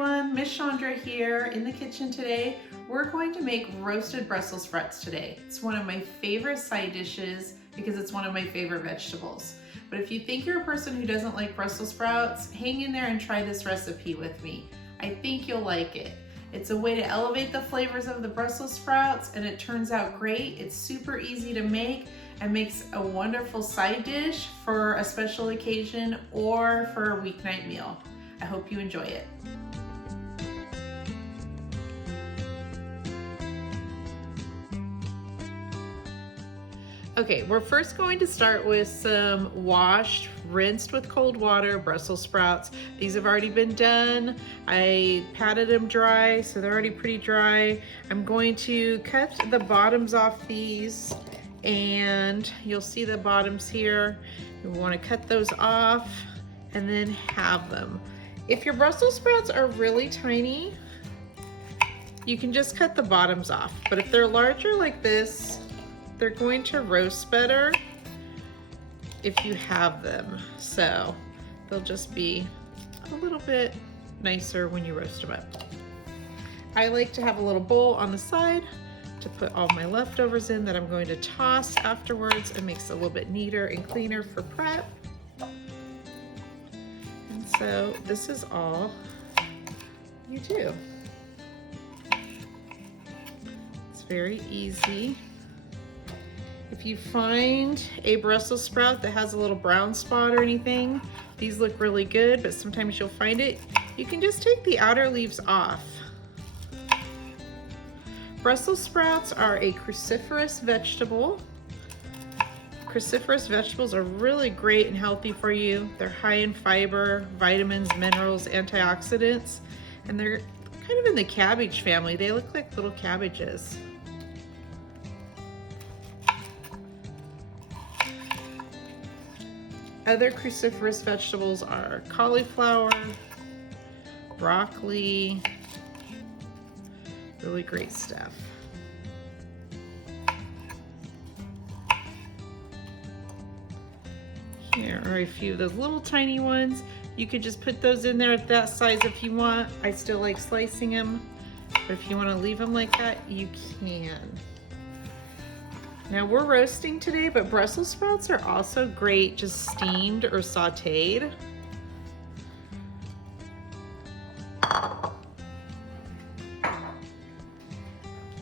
everyone, Miss Chandra here in the kitchen today. We're going to make roasted Brussels sprouts today. It's one of my favorite side dishes because it's one of my favorite vegetables. But if you think you're a person who doesn't like Brussels sprouts, hang in there and try this recipe with me. I think you'll like it. It's a way to elevate the flavors of the Brussels sprouts and it turns out great. It's super easy to make and makes a wonderful side dish for a special occasion or for a weeknight meal. I hope you enjoy it. Okay, we're first going to start with some washed, rinsed with cold water Brussels sprouts. These have already been done. I patted them dry, so they're already pretty dry. I'm going to cut the bottoms off these, and you'll see the bottoms here. You want to cut those off and then have them. If your Brussels sprouts are really tiny, you can just cut the bottoms off. But if they're larger like this, they're going to roast better if you have them. So they'll just be a little bit nicer when you roast them up. I like to have a little bowl on the side to put all my leftovers in that I'm going to toss afterwards. It makes it a little bit neater and cleaner for prep. And so this is all you do. It's very easy. If you find a Brussels sprout that has a little brown spot or anything, these look really good, but sometimes you'll find it. You can just take the outer leaves off. Brussels sprouts are a cruciferous vegetable. Cruciferous vegetables are really great and healthy for you. They're high in fiber, vitamins, minerals, antioxidants, and they're kind of in the cabbage family. They look like little cabbages. Other cruciferous vegetables are cauliflower, broccoli, really great stuff. Here are a few of those little tiny ones. You could just put those in there at that size if you want. I still like slicing them, but if you want to leave them like that, you can. Now we're roasting today, but Brussels sprouts are also great just steamed or sauteed.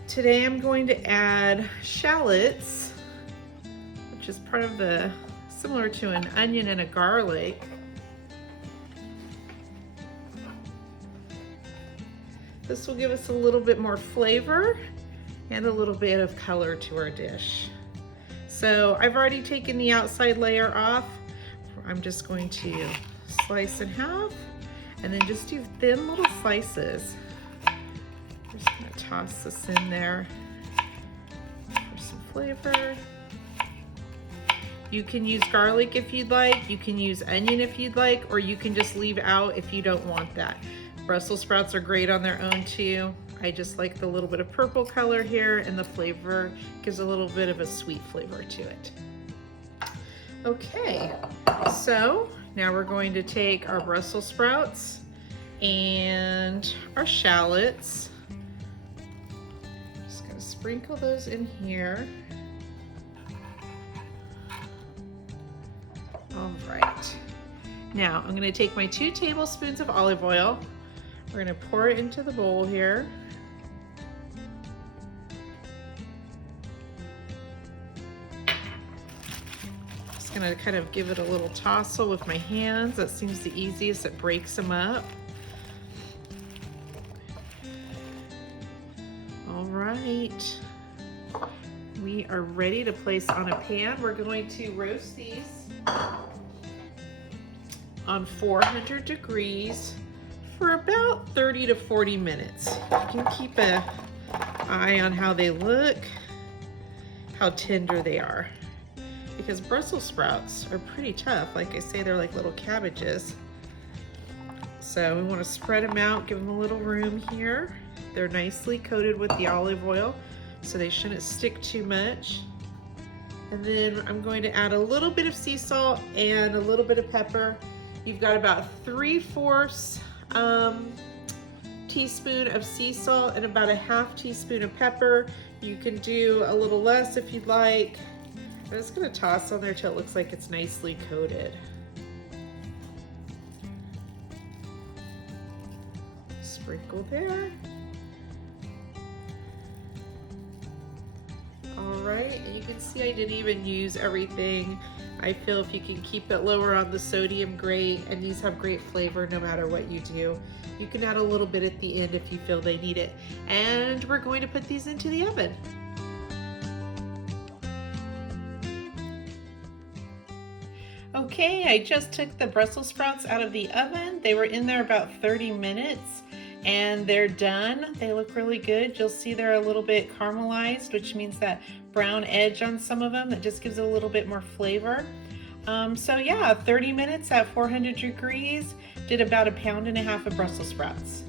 Today I'm going to add shallots, which is part of the, similar to an onion and a garlic. This will give us a little bit more flavor and a little bit of color to our dish. So I've already taken the outside layer off. I'm just going to slice in half and then just do thin little slices. I'm just gonna toss this in there for some flavor. You can use garlic if you'd like, you can use onion if you'd like, or you can just leave out if you don't want that. Brussels sprouts are great on their own too. I just like the little bit of purple color here, and the flavor gives a little bit of a sweet flavor to it. Okay, so now we're going to take our Brussels sprouts and our shallots. Just gonna sprinkle those in here. All right, now I'm gonna take my 2 tablespoons of olive oil. We're gonna pour it into the bowl here. Just gonna kind of give it a little tousle with my hands. That seems the easiest, it breaks them up. All right, we are ready to place on a pan. We're going to roast these on 400 degrees for about 30 to 40 minutes. You can keep an eye on how they look, how tender they are, because Brussels sprouts are pretty tough. Like I say, they're like little cabbages. So we want to spread them out, give them a little room here. They're nicely coated with the olive oil, so they shouldn't stick too much. And then I'm going to add a little bit of sea salt and a little bit of pepper. You've got about 3/4 teaspoon of sea salt and about a half teaspoon of pepper. You can do a little less if you'd like. I'm just gonna toss on there till it looks like it's nicely coated. Sprinkle there. All right, and you can see I didn't even use everything. I feel if you can keep it lower on the sodium, great, and these have great flavor no matter what you do. You can add a little bit at the end if you feel they need it. And we're going to put these into the oven. Okay, I just took the Brussels sprouts out of the oven. They were in there about 30 minutes and they're done. They look really good. You'll see they're a little bit caramelized, which means that brown edge on some of them that just gives it a little bit more flavor. So yeah, 30 minutes at 400 degrees, did about 1.5 pounds of Brussels sprouts.